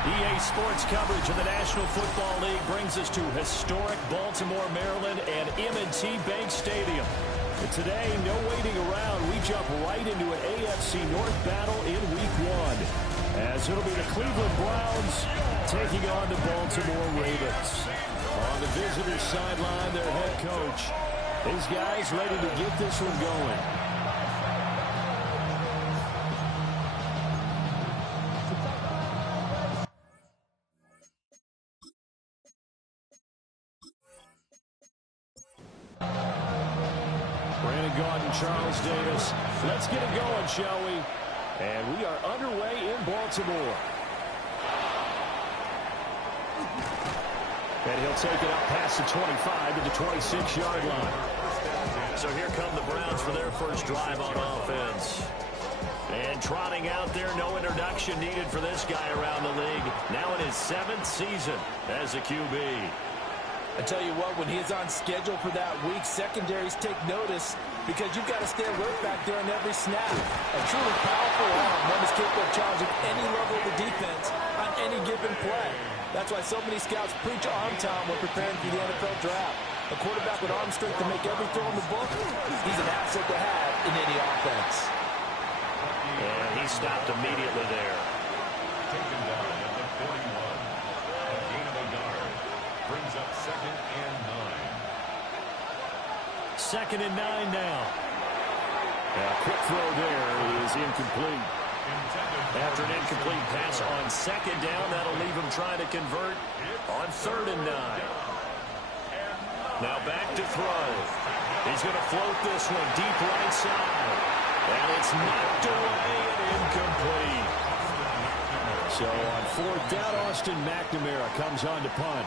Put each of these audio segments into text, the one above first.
EA Sports coverage of the National Football League brings us to historic Baltimore, Maryland, and M&T Bank Stadium. And today, no waiting around. We jump right into an AFC North battle in Week 1, as it'll be the Cleveland Browns taking on the Baltimore Ravens. On the visitors' sideline, their head coach. These guys ready to get this one going. Charles Davis. Let's get it going, shall we? And we are underway in Baltimore. And he'll take it up past the 25 to the 26-yard line. So here come the Browns for their first drive on offense. And trotting out there, no introduction needed for this guy around the league. Now in his 7th season as a QB. I tell you what, when he's on schedule for that week, secondaries take notice because you've got to stay alert back there on every snap. A truly powerful arm, one is capable of challenging any level of the defense on any given play. That's why so many scouts preach arm time when preparing for the NFL draft. A quarterback with arm strength to make every throw in the book, he's an asset to have in any offense. And he stopped immediately there. Taken down at the 41. A gain of a yard. Brings up 2nd and 9. 2nd and 9 now. A quick throw there is incomplete. After an incomplete pass on 2nd down, that'll leave him trying to convert on 3rd and 9. Now back to throw. He's going to float this one deep right side. And it's knocked away and incomplete. So on 4th down, Austin McNamara comes on to punt.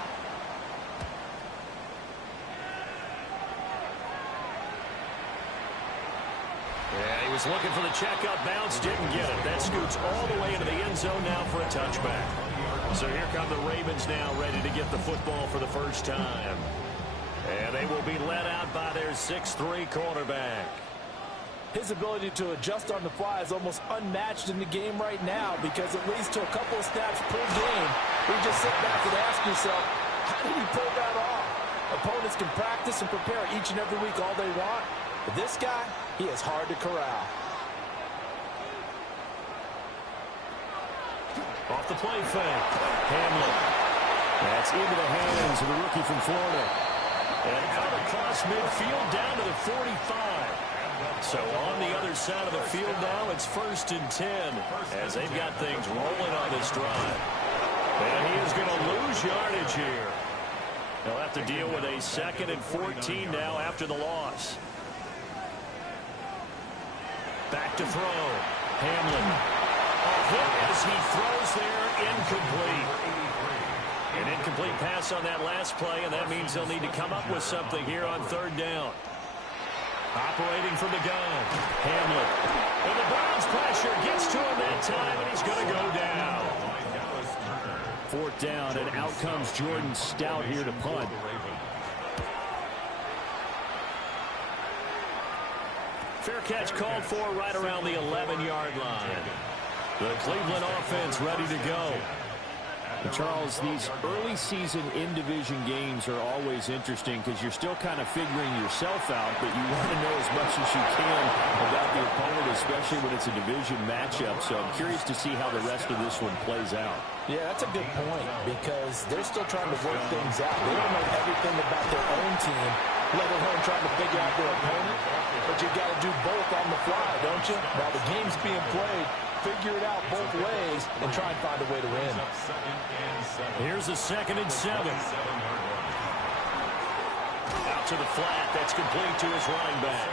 Yeah, he was looking for the checkup bounce, didn't get it. That scoots all the way into the end zone now for a touchback. So here come the Ravens now, ready to get the football for the first time. And they will be led out by their 6'3" quarterback. His ability to adjust on the fly is almost unmatched in the game right now because it leads to a couple of snaps per game. You just sit back and ask yourself, how did he pull that off? Opponents can practice and prepare each and every week all they want. But this guy, he is hard to corral. Off the play fake. Hamlin. That's into the hands of the rookie from Florida. And out across midfield down to the 45. So on the other side of the field now, it's 1st and 10 as they've got things rolling on this drive. And he is going to lose yardage here. They'll have to deal with a 2nd and 14 now after the loss. Back to throw. Hamlin. A hit as he throws there, incomplete. An incomplete pass on that last play, and that means they'll need to come up with something here on 3rd down. Operating from the gun. Hamlin. And the Browns pressure gets to him that time, and he's going to go down. 4th down, and out comes Jordan Stout here to punt. Fair catch called for right around the 11-yard line. The Cleveland offense ready to go. Charles, these early season in-division games are always interesting because you're still kind of figuring yourself out, but you want to know as much as you can about the opponent, especially when it's a division matchup. So I'm curious to see how the rest of this one plays out. Yeah, that's a good point because they're still trying to work things out. They don't know everything about their own team, let alone trying to figure out their opponent. But you got to do both on the fly, don't you? While the game's being played, figure it out both ways and try and find a way to win. Here's a 2nd and 7. Out to the flat. That's complete to his running back.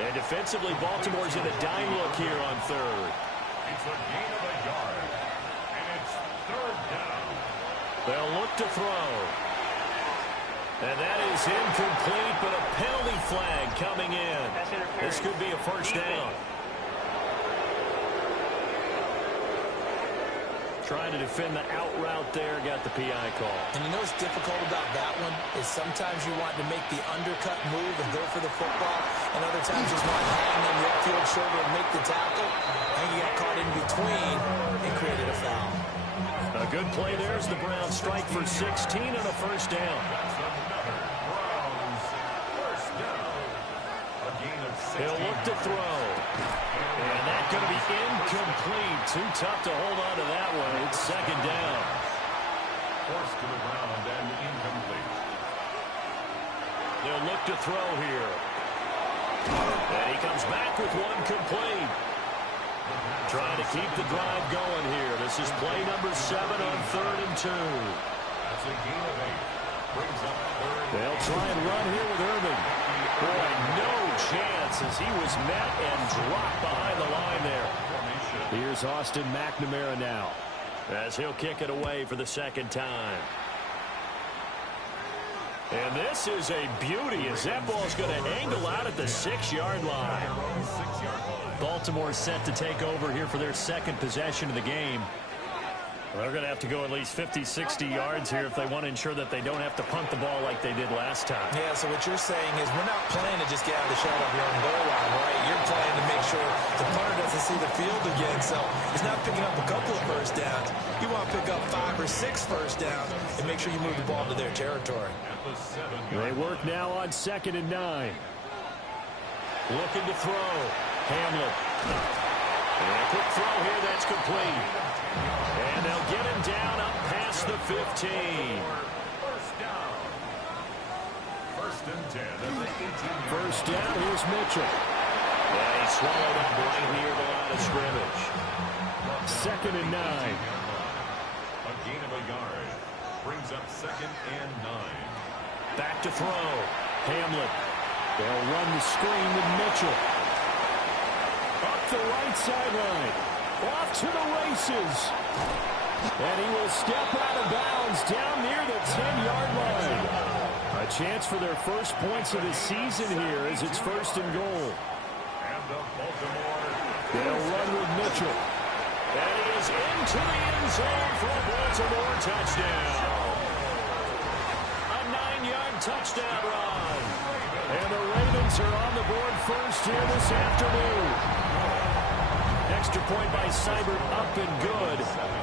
And defensively, Baltimore's in a dime look here on 3rd. It's a gain of a yard. And it's 3rd down. They'll look to throw. And that is incomplete, but a penalty flag coming in. This could be a 1st down. Trying to defend the out route there, got the PI call. And you know what's difficult about that one is sometimes you want to make the undercut move and go for the football, and other times just want to hang on the upfield shoulder and make the tackle. And you got caught in between and created a foul. A good play there as the Browns strike for 16 and a 1st down. He'll look to throw. And that's going to be incomplete. Too tough to hold on to that one. It's 2nd down. Forced to the ground and incomplete. They'll look to throw here. And he comes back with one complete. Trying to keep the drive going here. This is play number 7 on 3rd and 2. That's a gain of 8. Brings up 3rd. They'll try and run here with Irving. Boy, no chance as he was met and dropped behind the line there. Here's Austin McNamara now as he'll kick it away for the 2nd time. And this is a beauty as that ball's going to angle out at the 6-yard line. Baltimore set to take over here for their 2nd possession of the game. They're going to have to go at least 50, 60 yards here if they want to ensure that they don't have to punt the ball like they did last time. Yeah, so what you're saying is we're not playing to just get out of the shadow of your own goal line, right? You're playing to make sure the punter doesn't see the field again. So he's not picking up a couple of 1st downs. You want to pick up 5 or 6 1st downs and make sure you move the ball to their territory. They work now on 2nd and 9. Looking to throw. Hamlin. And a quick throw here, that's complete. And they'll get him down up past the 15. 1st down. 1st and 10 at the 18. 1st down, here's Mitchell. Yeah, he swallowed up right near the line of scrimmage. 2nd and 9. A gain of a yard. Brings up 2nd and 9. Back to throw. Hamlin. They'll run the screen with Mitchell. Up the right sideline. Off to the races. And he will step out of bounds down near the 10-yard line. A chance for their first points of the season here as it's 1st and goal. And the Baltimore. They'll run with Mitchell. And he is into the end zone for a Baltimore touchdown. A 9-yard touchdown run. And the Ravens are on the board first here this afternoon. Extra point by Seibert up and good.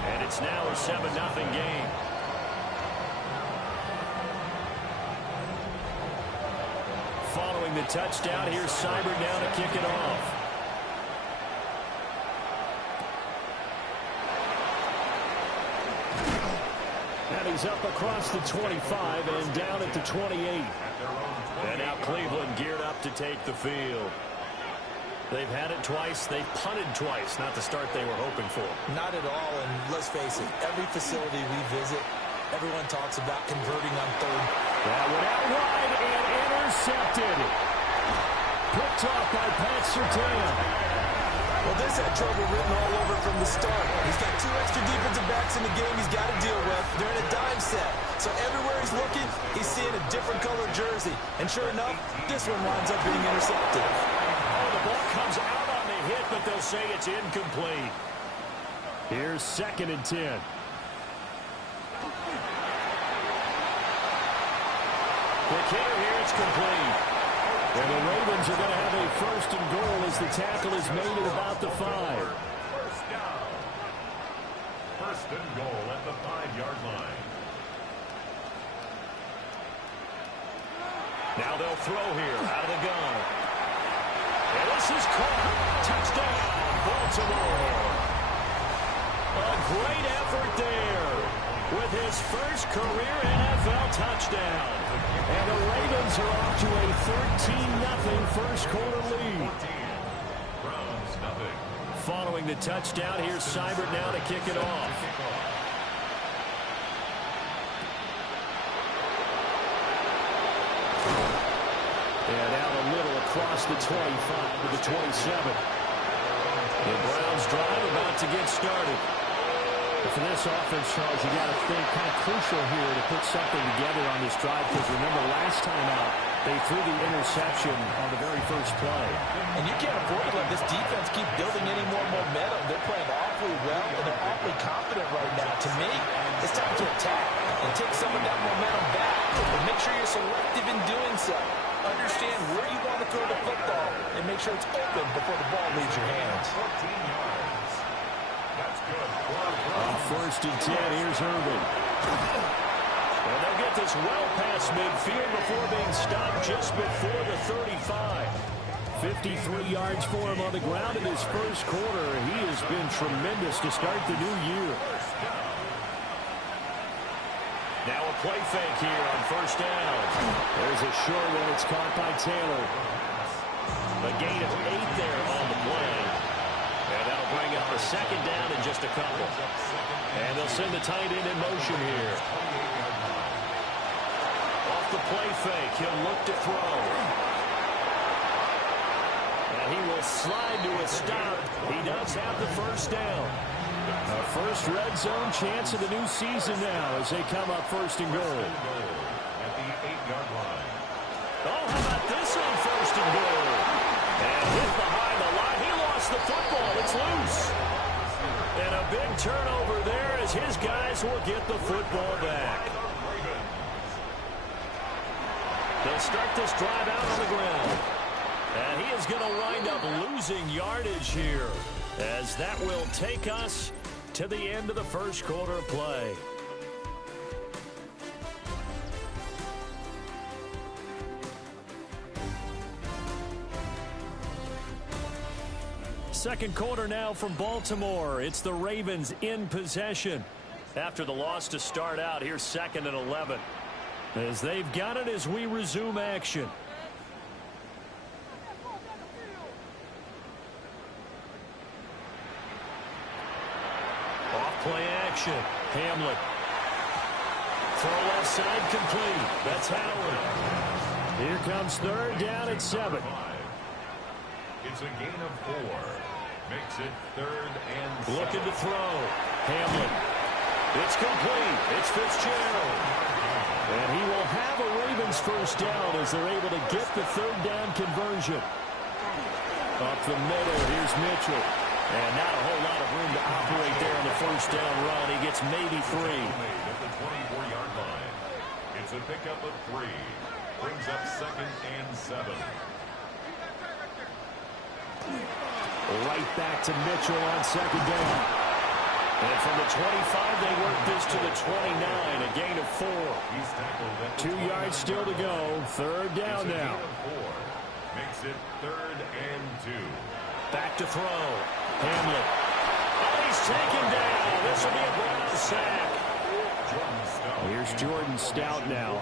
And it's now a 7-0 game. Following the touchdown, here's Seibert now to kick it off. And he's up across the 25 and down at the 28. And now Cleveland geared up to take the field. They've had it twice. They've punted twice. Not the start they were hoping for. Not at all, and let's face it, every facility we visit, everyone talks about converting on 3rd. That one out wide and intercepted. Picked off by Pat Surtain. Well, this had trouble written all over from the start. He's got 2 extra defensive backs in the game he's got to deal with. They're in a dime set. So everywhere he's looking, he's seeing a different color jersey. And sure enough, this one winds up being intercepted. Oh, the ball comes out on the hit, but they'll say it's incomplete. Here's 2nd and 10. The kicker here, it's complete. And the Ravens are going to have a 1st and goal as the tackle is made at about the 5. first and goal at the 5-yard line. Now they'll throw here out of the gun. And this is caught. Touchdown, Baltimore. A great effort there with his first career NFL touchdown. And the Ravens are off to a 13-0 first quarter lead. Browns nothing. Following the touchdown, here's Seibert now to kick it off. And out a little across the 25 to the 27. The Browns drive about to get started. For this offense, Charles, you got to think kind of crucial here to put something together on this drive, because remember last time out they threw the interception on the very first play. And you can't afford to let this defense keep building any more momentum. They're playing awfully well, and they're awfully confident right now. To me, it's time to attack and take some of that momentum back. But make sure you're selective in doing so. Understand where you want to throw the football and make sure it's open before the ball leaves your hands. 14 yards. That's good. On first and 10, here's Irvin. And they'll get this well past midfield before being stopped just before the 35. 53 yards for him on the ground in his first quarter. He has been tremendous to start the new year. Now a play fake here on first down. There's a short one. It's caught by Taylor. A gain of 8 there on the play. And that'll bring up a second down in just a couple. And they'll send the tight end in motion here. Off the play fake, he'll look to throw. And he will slide to a stop. He does have the first down. A first red zone chance of the new season now as they come up first and goal. At the 8-yard line. Oh, how about this on first and goal? And hit behind the line. He lost the football. It's loose. And a big turnover there as his guys will get the football back. They'll start this drive out on the ground. And he is going to wind up losing yardage here, as that will take us to the end of the first quarter of play. Second quarter now from Baltimore. It's the Ravens in possession. After the loss to start out, here's 2nd and 11. As they've got it as we resume action. Off-play action. Hamlin. Throw left side complete. That's Howard. Here comes third down at 7. It's a gain of 4. Makes it 3rd and 7. Looking to throw. Hamlin. It's complete. It's Fitzgerald. And he will have a Ravens first down as they're able to get the third down conversion. Up the middle, here's Mitchell. And not a whole lot of room to operate there on the first down run. He gets maybe 3. At the 24-yard line. It's a pickup of 3. Brings up 2nd and 7. Right back to Mitchell on second down. And from the 25, they work this to the 29, a gain of 4. 2 yards still to go. Third down now. Makes it 3rd and 2. Back to throw. Hamlin. Oh, he's taken down. This will be a Brown sack. Here's Jordan Stout now.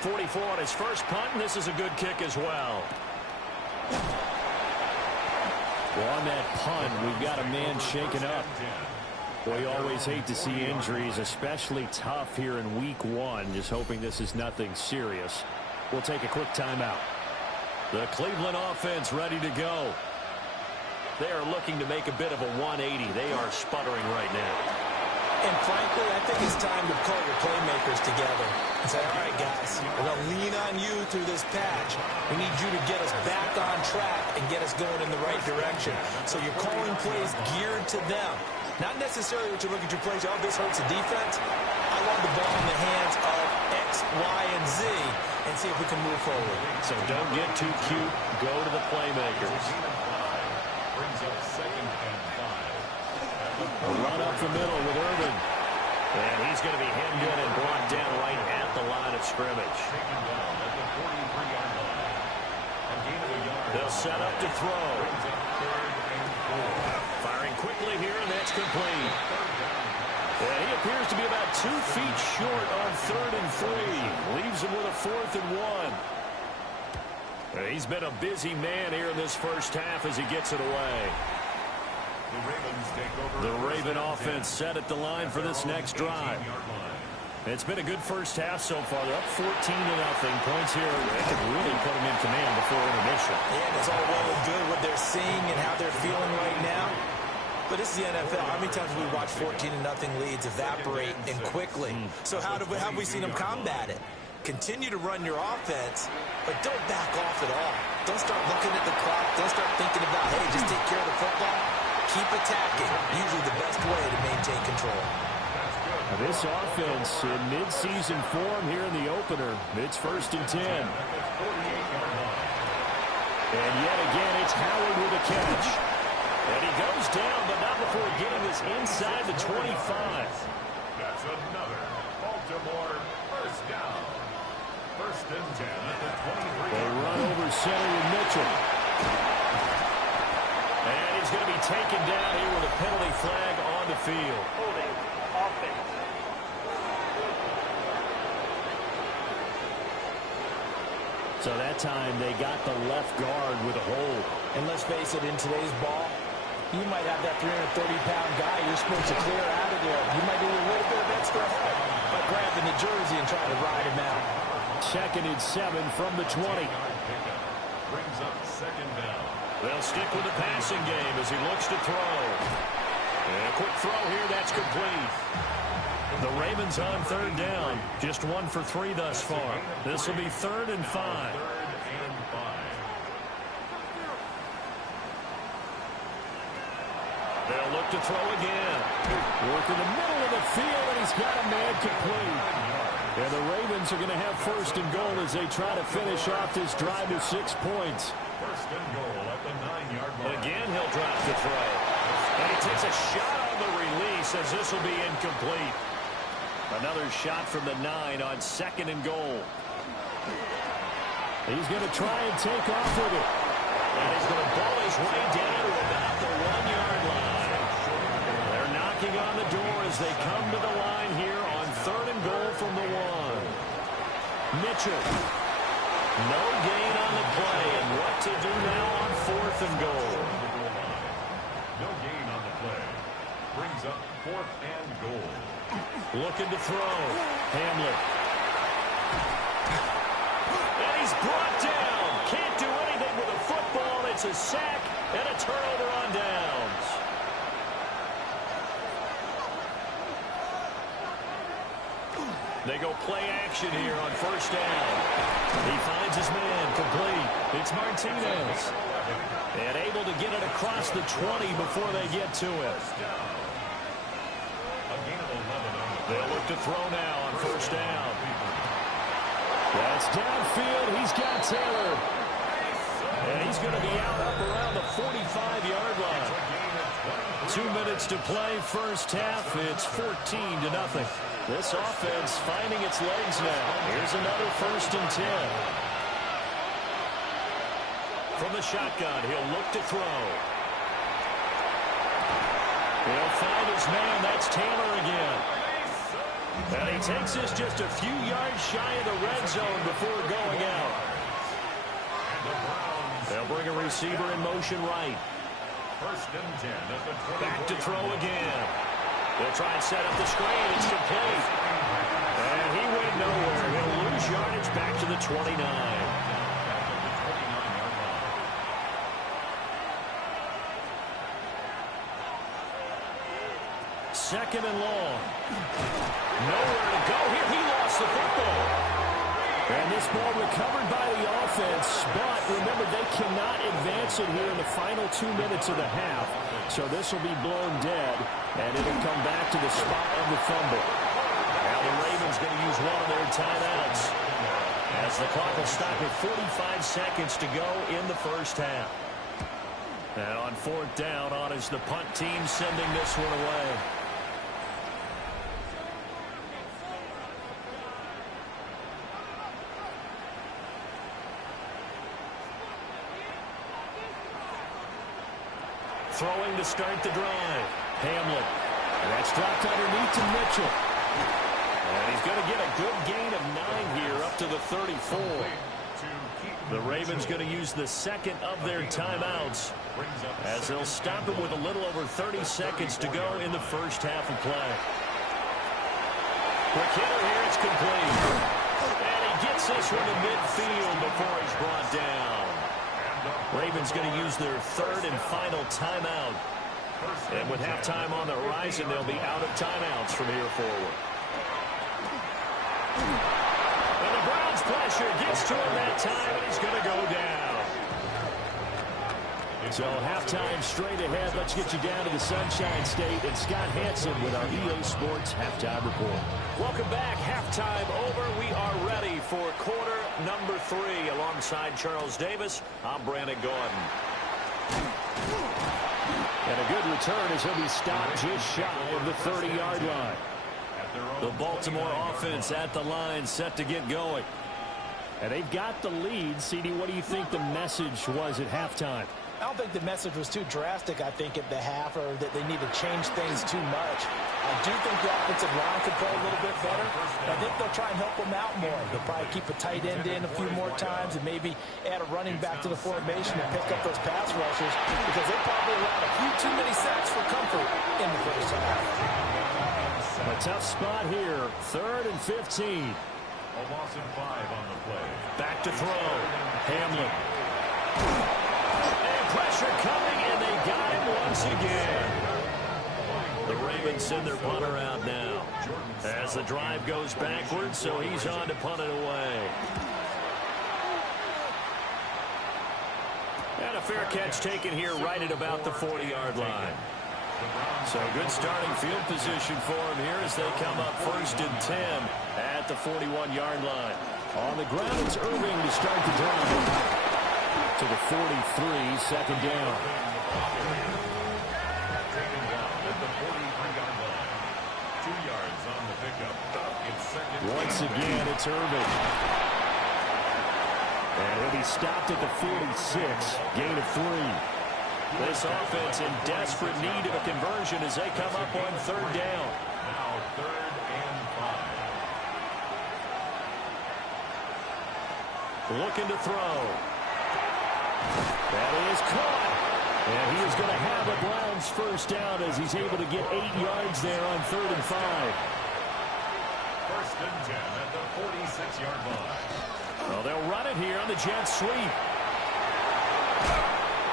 44 on his first punt, and this is a good kick as well. Well, on that punt, we've got a man shaken up. Well, you always hate to see injuries, especially tough here in week 1. Just hoping this is nothing serious. We'll take a quick timeout. The Cleveland offense ready to go. They are looking to make a bit of a 180. They are sputtering right now. And frankly, I think it's time to call your playmakers together and say, all right, guys, we're going to lean on you through this patch. We need you to get us back on track and get us going in the right direction. So you're calling plays geared to them. Not necessarily what you look at your plays, oh, this hurts the defense. I want the ball in the hands of X, Y, and Z and see if we can move forward. So don't get too cute. Go to the playmakers. Brings up 2nd and 5. A run up the middle with Irvin. And he's going to be hemmed in and brought down right at the line of scrimmage. Taken down at the 43-yard line. A gain of a yard. They'll set up to throw. Brings up 3rd and 4. Firing quickly here, and that's complete. And he appears to be about 2 feet short on 3rd and 3. Leaves him with a 4th and 1. He's been a busy man here in this first half as he gets it away. The Ravens take over. The Raven offense set at the line for this next drive. It's been a good first half so far. They're up 14-0. Points here. They could really put them in command before intermission. Yeah, it's all well and good what they're seeing and how they're feeling right now. But this is the NFL. How many times have we watched 14-0 leads evaporate and quickly? So how have we seen them combat it? Continue to run your offense, but don't back off at all. Don't start looking at the clock. Don't start thinking about, hey, just take care of the football. Keep attacking. Usually the best way to maintain control. This offense in midseason form here in the opener. It's 1st and 10. And yet again, it's Howard with a catch. And he goes down, but not before getting this inside the 25. That's another Baltimore first down. 1st and 10 at the 23. They run over center with Mitchell. And he's going to be taken down here with a penalty flag on the field. Holding offense. So that time they got the left guard with a hold. And let's face it, in today's ball, you might have that 330-pound guy you're supposed to clear out of there. You might do a little bit of extra help by grabbing the jersey and trying to ride him out. 2nd and 7 from the 20. Brings up 2nd down. They'll stick with the passing game as he looks to throw. And a quick throw here, that's complete. The Ravens on 3rd down. Just 1 for 3 thus far. This will be 3rd and 5. 3rd and 5. They'll look to throw again. Work in the middle of the field, and he's got a man complete. And the Ravens are going to have 1st and goal as they try to finish off this drive with 6 points. 1st and goal at the 9-yard line. Again, he'll drop to throw. And he takes a shot on the release as this will be incomplete. Another shot from the 9 on 2nd and goal. He's going to try and take off with it. And he's going to ball his way down to about the 1-yard line. They're knocking on the door as they come to the line here on 3rd and goal from the 1. Mitchell. No gain on the play. And what to do now on 4th and goal? No gain on the play. Brings up 4th and goal. Looking to throw. Hamlin. And he's brought down. Can't do anything with a football. It's a sack and a turnover on downs. They go play action here on 1st down. He finds his man complete. It's Martinez. And able to get it across the 20 before they get to it. They'll look to throw now on 1st down. That's downfield. He's got Taylor. And he's going to be out up around the 45-yard line. 2 minutes to play first half. It's 14-0. This offense finding its legs now. Here's another 1st and 10. From the shotgun, he'll look to throw. He'll find his man. That's Taylor again. And he takes this just a few yards shy of the red zone before going out. They'll bring a receiver in motion right. 1st and 10 at the 20. Back to throw again. They'll try and set up the screen. It's complete. And he went nowhere. He'll lose yardage back to the 29. Second and long. Nowhere to go here. He lost the football. And this ball recovered by the offense, but remember, they cannot advance it here in the final 2 minutes of the half. So this will be blown dead, and it'll come back to the spot of the fumble. Now the Ravens going to use one of their timeouts as the clock will stop with 45 seconds to go in the first half. And on fourth down, on is the punt team sending this one away. Throwing to start the drive. Hamlin. And that's dropped underneath to Mitchell. And he's going to get a good gain of 9 here up to the 34. The Ravens going to use the second of their timeouts as they'll stop it with a little over 30 seconds to go in the first half of play. Quick hitter here, it's complete. And he gets this one to midfield before he's brought down. Ravens going to use their third and final timeout. And with halftime on the horizon, they'll be out of timeouts from here forward. And the Browns' pressure gets to him that time, and he's going to go down. So halftime straight ahead. Let's get you down to the Sunshine State. And Scott Hansen with our EA Sports Halftime Report. Welcome back. Halftime over. We are ready for quarter number 3. Alongside Charles Davis, I'm Brandon Gordon. And a good return as he'll be stopped just shy of the 30-yard line. The Baltimore offense at the line, set to get going. And they've got the lead. CD, what do you think the message was at halftime? I don't think the message was too drastic, I think, at the half, or that they need to change things too much. I do think the offensive line could play a little bit better. I think they'll try and help them out more. They'll probably keep a tight end in a few more times and maybe add a running back to the formation and pick up those pass rushers because they probably allowed a few too many sacks for comfort in the first half. A tough spot here. 3rd and 15. A loss of 5 on the play. Back to throw. Hamlin. And pressure coming, and they got him once again. The Ravens send their punter out now as the drive goes backwards, so he's on to punt it away. And a fair catch taken here right at about the 40-yard line. So good starting field position for him here as they come up 1st and 10 at the 41-yard line. On the ground, it's Irving to start the drive. To the 43, second down. Taken down at the 43-yard line. 2 yards on the pickup. It's second. Once again, it's Irving. And he'll be stopped at the 46, gain of 3. This offense in desperate need of a conversion as they come up on 3rd down. Now 3rd and 5. Looking to throw. That is caught. And he is going to have a Browns first down as he's able to get 8 yards there on 3rd and 5. 1st and 10 at the 46-yard line. Well, they'll run it here on the jet sweep.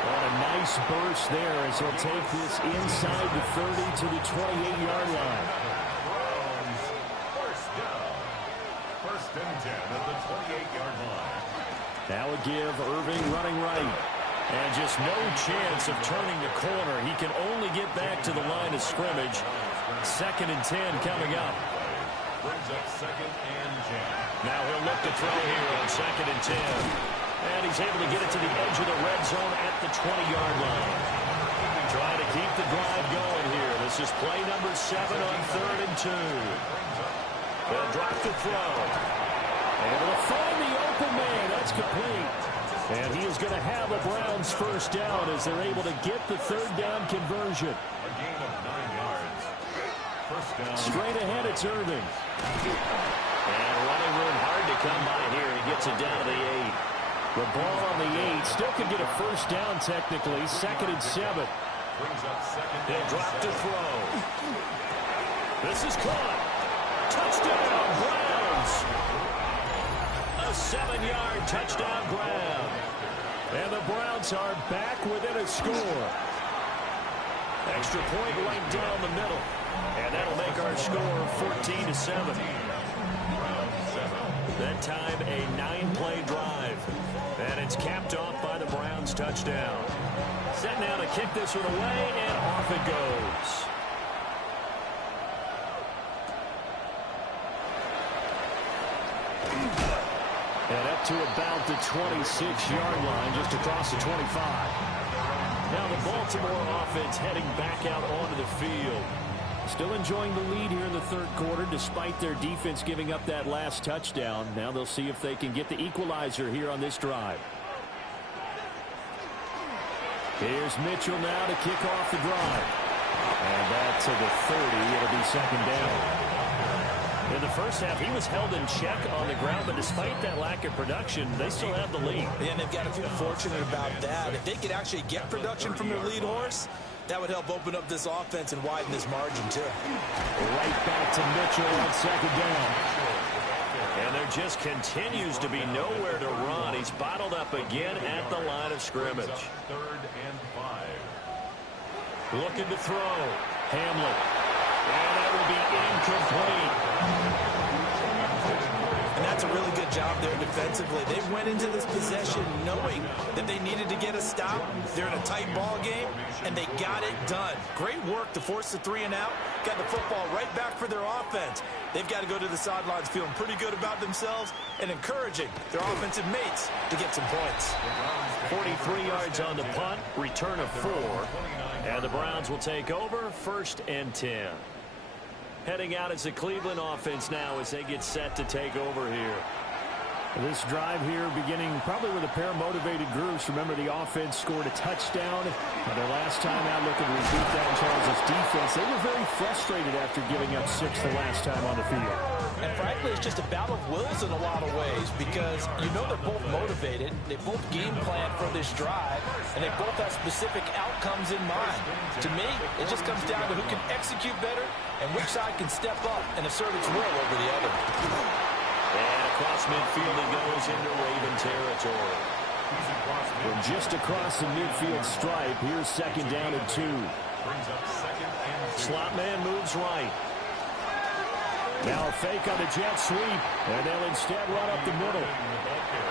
What a nice burst there as he'll take this inside the 30 to the 28-yard line. Browns, 1st down. 1st and 10 at the 28-yard line. That would give Irving running right. And just no chance of turning the corner. He can only get back to the line of scrimmage. 2nd and 10 coming up. Brings up 2nd and 10. Now he'll look to throw here on 2nd and 10. And he's able to get it to the edge of the red zone at the 20-yard line. Trying to keep the drive going here. This is play number 7 on 3rd and 2. They'll drop the throw. Able to find the open man. That's complete. And he is going to have a Browns first down as they're able to get the 3rd down conversion. A gain of 9 yards. 1st down. Straight ahead, it's Irving. And running room hard to come by here. He gets it down to the 8. The ball on the 8. Still could get a first down technically. 2nd and 7. Brings up 2nd. He'll drop to throw. This is caught. Touchdown, Browns. A 7-yard touchdown grab. And the Browns are back within a score. Extra point right down the middle. And that'll make our score 14-7. That time a 9-play drive. And it's capped off by the Browns touchdown. Set now to kick this one away, and off it goes. And up to about the 26-yard line, just across the 25. Now the Baltimore offense heading back out onto the field. Still enjoying the lead here in the third quarter despite their defense giving up that last touchdown. Now they'll see if they can get the equalizer here on this drive. Here's Mitchell now to kick off the drive. And back to the 30. It'll be second down. In the first half, he was held in check on the ground, but despite that lack of production, they still have the lead. And they've got to feel fortunate about that. If they could actually get production from their lead horse, that would help open up this offense and widen this margin, too. Right back to Mitchell on second down. And there just continues to be nowhere to run. He's bottled up again at the line of scrimmage. 3rd and 5. Looking to throw. Hamlin. And that will be incomplete. And that's a really good job there defensively. They went into this possession knowing that they needed to get a stop. They're in a tight ball game, and they got it done. Great work to force the 3 and out. Got the football right back for their offense. They've got to go to the sidelines feeling pretty good about themselves and encouraging their offensive mates to get some points. 43 yards on the punt, return of 4. And the Browns will take over, 1st and 10. Heading out as the Cleveland offense now as they get set to take over here. This drive here beginning probably with a pair of motivated groups. Remember, the offense scored a touchdown. Their last time out looking to repeat that in Charles' defense. They were very frustrated after giving up 6 the last time on the field. And frankly, it's just a battle of wills in a lot of ways because you know they're both motivated. They both game plan for this drive, and they both have specific outcomes in mind. To me, it just comes down to who can execute better and which side can step up and assert its will over the other. And across midfield he goes into Raven territory. From just across the midfield stripe, here's 2nd down and 2. Slot man moves right. Now a fake on the jet sweep, and they'll instead run up the middle.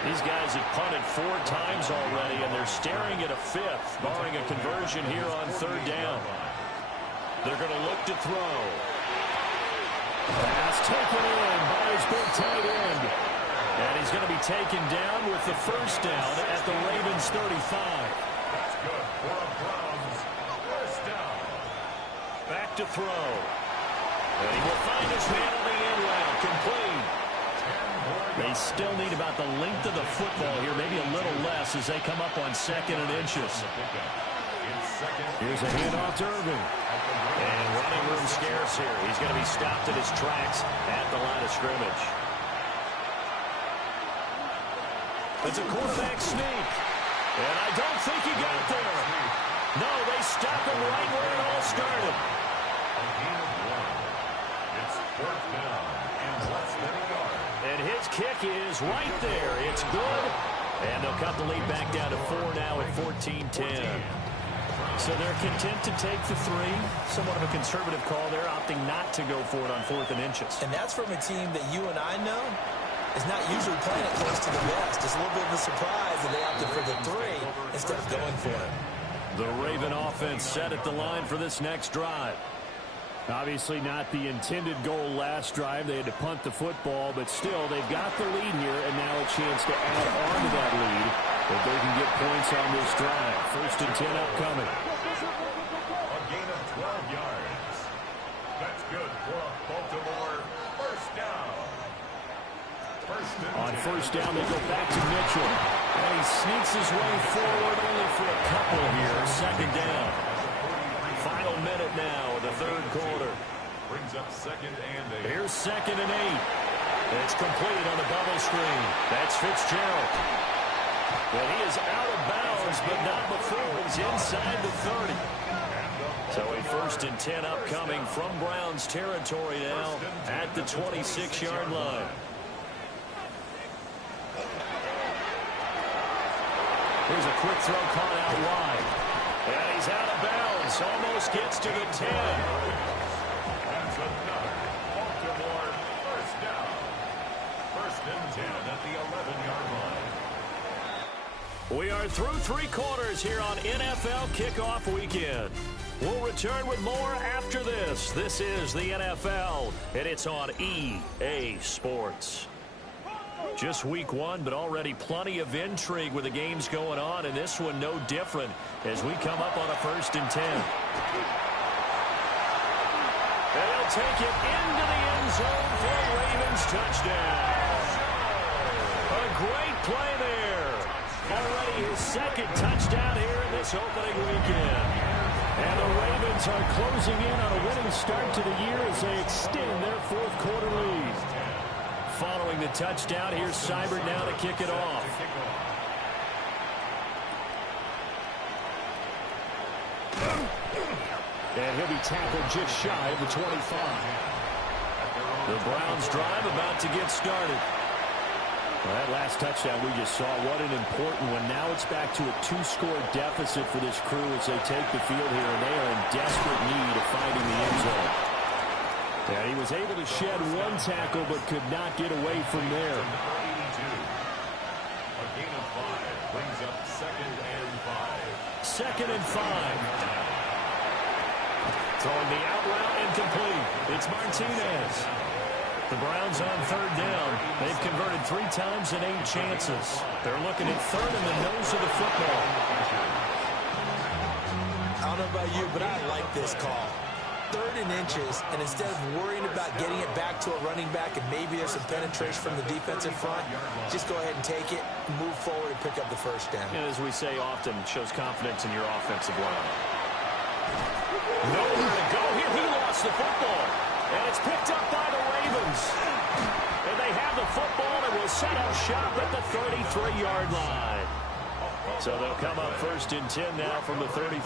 These guys have punted 4 times already, and they're staring at a 5th, barring a conversion here on 3rd down. They're going to look to throw. Pass taken in by his big tight end. And he's going to be taken down with the 1st down at the Ravens 35. That's good for a Browns 1st down. Back to throw. And he will find his man on the end route. Complete. They still need about the length of the football here, maybe a little less as they come up on 2nd and inches. Here's a handoff to Irving. And running room scarce here. He's going to be stopped in his tracks at the line of scrimmage. It's a quarterback sneak. And I don't think he got there. No, they stop him right where it all started. A gain of 1. It's 4th down and less than a yard. And his kick is right there. It's good. And they'll cut the lead back down to 4 now at 14-10. So they're content to take the 3. Somewhat of a conservative call there, opting not to go for it on 4th and inches. And that's from a team that you and I know is not usually playing it close to the vest. It's a little bit of a surprise that they opted for the 3 instead of going for it. The Raven offense set at the line for this next drive. Obviously not the intended goal last drive. They had to punt the football, but still they've got the lead here and now a chance to add on to that lead if they can get points on this drive. 1st and 10 upcoming. A gain of 12 yards. That's good for a Baltimore 1st down. On 1st down, they go back to Mitchell. And he sneaks his way forward only for a couple here. 2nd down. Final minute now of the 3rd quarter. Brings up 2nd and 8. Here's 2nd and 8. It's complete on the bubble screen. That's Fitzgerald. But he is out of bounds, but not before he's inside the 30. So a 1st and 10 upcoming from Browns territory now at the 26-yard line. Here's a quick throw caught out wide. And he's out of bounds. Almost gets to the 10. That's another Baltimore 1st down. 1st and 10 at the 11-yard line. We are through 3 quarters here on NFL Kickoff Weekend. We'll return with more after this. This is the NFL, and it's on EA Sports. Just week one, but already plenty of intrigue with the games going on, and this one no different as we come up on a 1st and 10. And he'll take it into the end zone for a Ravens touchdown. A great play there. Already his 2nd touchdown here in this opening weekend. And the Ravens are closing in on a winning start to the year as they extend their 4th quarter lead. Following the touchdown, here's Seibert now to kick it off. And he'll be tackled just shy of the 25. The Browns drive about to get started. Well, that last touchdown we just saw, what an important one. Now it's back to a 2-score deficit for this crew as they take the field here, and they are in desperate need of finding the end zone. And he was able to shed 1 tackle but could not get away from there. A gain of 5 brings up 2nd and 5. 2nd and 5. Throwing the out route incomplete. It's Martinez. The Browns on 3rd down. They've converted 3 times in 8 chances. They're looking at 3rd in the nose of the football. I don't know about you, but I like this call. 3rd and inches, and instead of worrying about getting it back to a running back and maybe there's some penetration from the defensive front, just go ahead and take it, move forward, and pick up the 1st down. And as we say often, shows confidence in your offensive line. Nowhere to go here. He lost the football. And it's picked up by the Ravens. And they have the football and will set up shop at the 33-yard line. So they'll come up 1st and 10 now from the 33.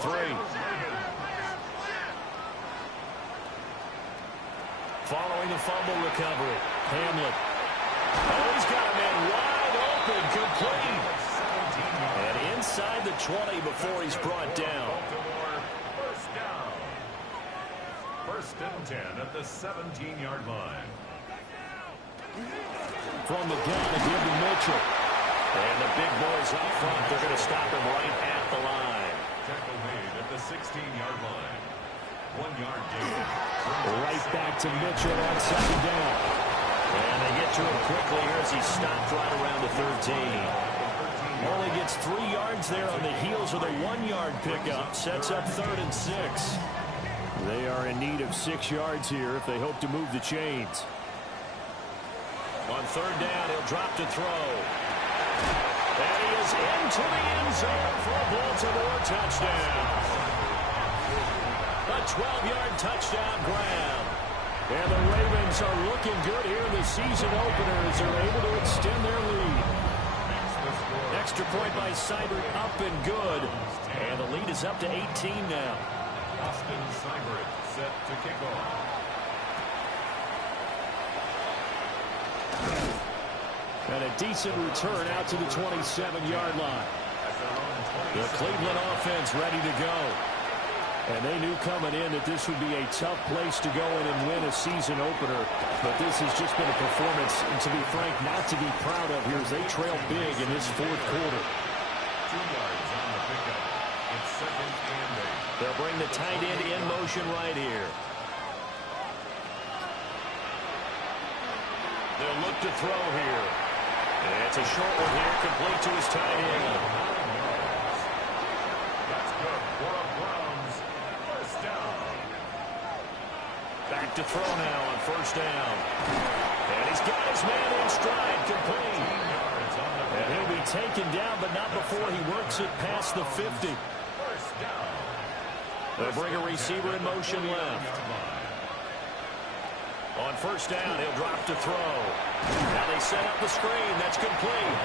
Following the fumble recovery, Hamlin. Oh, he's got a man wide open, complete. And inside the 20 before he's brought down. 1st and 10 at the 17-yard line. From the gun to give to Mitchell. And the big boys up front, they're going to stop him right at the line. Tackle made at the 16-yard line. 1 yard gain. Right back to Mitchell on 2nd down. And they get to him quickly here as he stopped right around the 13. Only gets 3 yards there on the heels of the 1-yard pickup. Sets up 3rd and 6. They are in need of 6 yards here if they hope to move the chains. On 3rd down, he'll drop to throw. And he is into the end zone for a Baltimore touchdown. A 12-yard touchdown grab. And the Ravens are looking good here in the season opener as they're able to extend their lead. Extra point by Seibert, up and good. And the lead is up to 18 now. Austin Seibert set to kick off. And a decent return out to the 27-yard line. The Cleveland offense ready to go. And they knew coming in that this would be a tough place to go in and win a season opener. But this has just been a performance, and to be frank, not to be proud of here as they trail big in this 4th quarter. 2 yards on the pickup. It's 2nd and 8. They'll bring the tight end in motion right here. They'll look to throw here. And it's a short one here, complete to his tight end. That's good for a Browns 1st down. Back to throw now on 1st down. And he's got his man in stride, complete. And he'll be taken down, but not before he works it past the 50. 1st down. They'll bring a receiver in motion left. On 1st down, he'll drop to throw. Now they set up the screen. That's complete.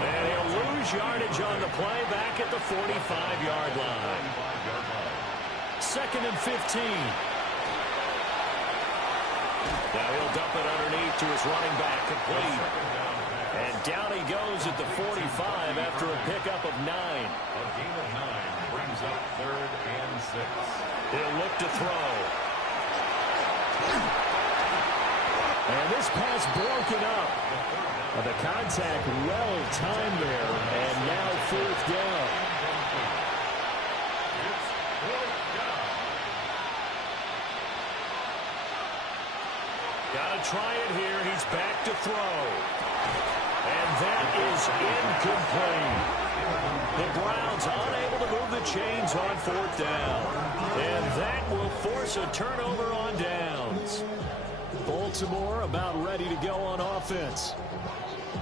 And he'll lose yardage on the play back at the 45-yard line. 2nd and 15. Now he'll dump it underneath to his running back, complete. And down he goes at the 45 after a pickup of 9. A gain of 9 brings up 3rd and 6. He'll look to throw. And this pass broken up. The contact well timed there. And now 4th down. It's 4th down. Got to try it here. He's back to throw. And that is incomplete. The Browns unable to move the chains on 4th down. And that will force a turnover on downs. Baltimore about ready to go on offense.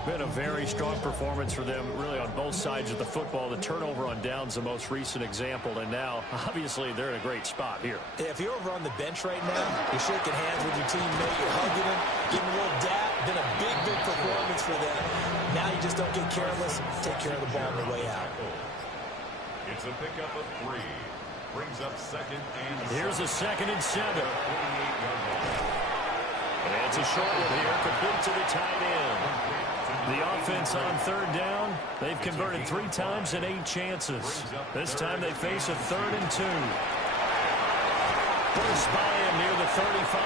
Been a very strong performance for them, really, on both sides of the football. The turnover on downs, the most recent example, and now, obviously, they're in a great spot here. Yeah, if you're over on the bench right now, you're shaking hands with your teammate, you're hugging him, giving a little dap. Been a big, big performance for them. Now you just don't get careless. Take care of the ball on the way out. It's a pickup of 3. Brings up 2nd and 7. Here's a 2nd and 7. And it's a short one here, complete to the tight end. The offense on 3rd down, they've converted 3 times in 8 chances. This time they face a 3rd and 2. First by him near the 35.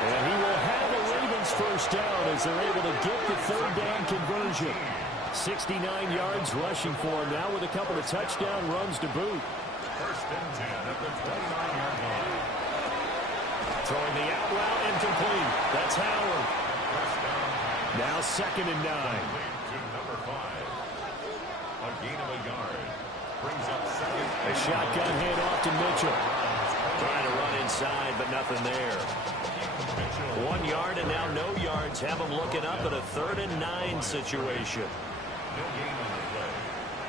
And he will have a Ravens first down as they're able to get the 3rd down conversion. 69 yards rushing for him now with a couple of touchdown runs to boot. First and 10 at the 29-yard line. Throwing the out route incomplete. That's Howard. Now 2nd and 9. To number 5. A gain of a yard. Brings up 2nd. A shotgun handoff to Mitchell. Trying to run inside, but nothing there. 1 yard and now no yards. Have them looking up at a 3rd and 9 situation. No gain on the play.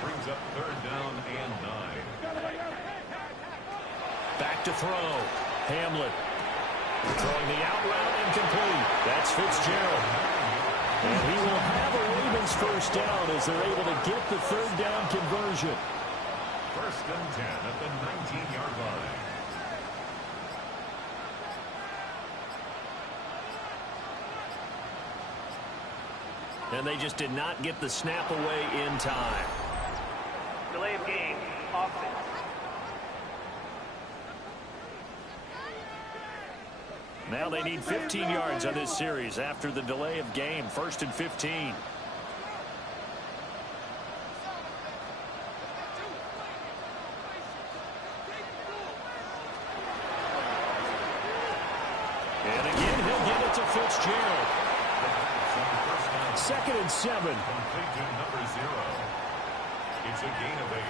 Brings up 3rd down and 9. Back to throw. Hamlin. Throwing the out route incomplete. That's Fitzgerald. And he will have a Ravens first down as they're able to get the 3rd down conversion. First and 10 at the 19-yard line. And they just did not get the snap away in time. Delay of game, offense. Now they need 15 yards on this series after the delay of game. 1st and 15. And again, he'll give it to Fitzgerald. 2nd and 7. Complete to number 0. It's a gain of 8.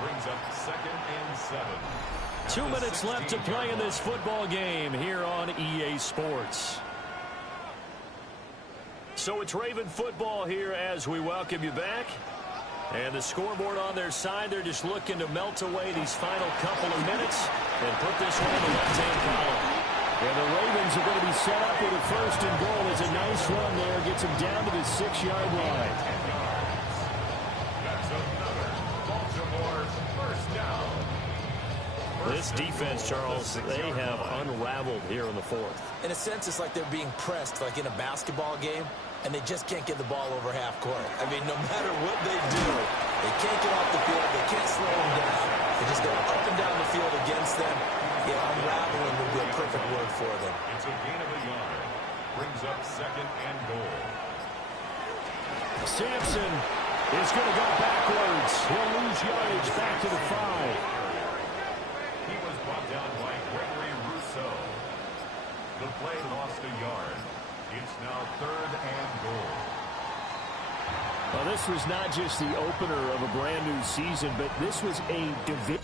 Brings up 2nd and 7. 2 minutes left to play in this football game here on EA Sports. So it's Raven football here as we welcome you back. And the scoreboard on their side, they're just looking to melt away these final couple of minutes and put this one in the left-hand column. And the Ravens are going to be set up with a 1st and goal. It's a nice run there. Gets them down to the 6-yard line. That's another Baltimore first down. This defense, Charles, they have unraveled here in the 4th. In a sense, it's like they're being pressed, like in a basketball game, and they just can't get the ball over half court. I mean, no matter what they do, they can't get off the field. They can't slow them down. They just go up and down the field against them. Yeah, unraveling would be a perfect word for them. It's a gain of a yard. Brings up 2nd and goal. Sampson is going to go backwards. He'll lose yardage back to the 5. He was brought down by Gregory Rousseau. The play lost a yard. It's now 3rd and goal. Well, this was not just the opener of a brand new season, but this was a division.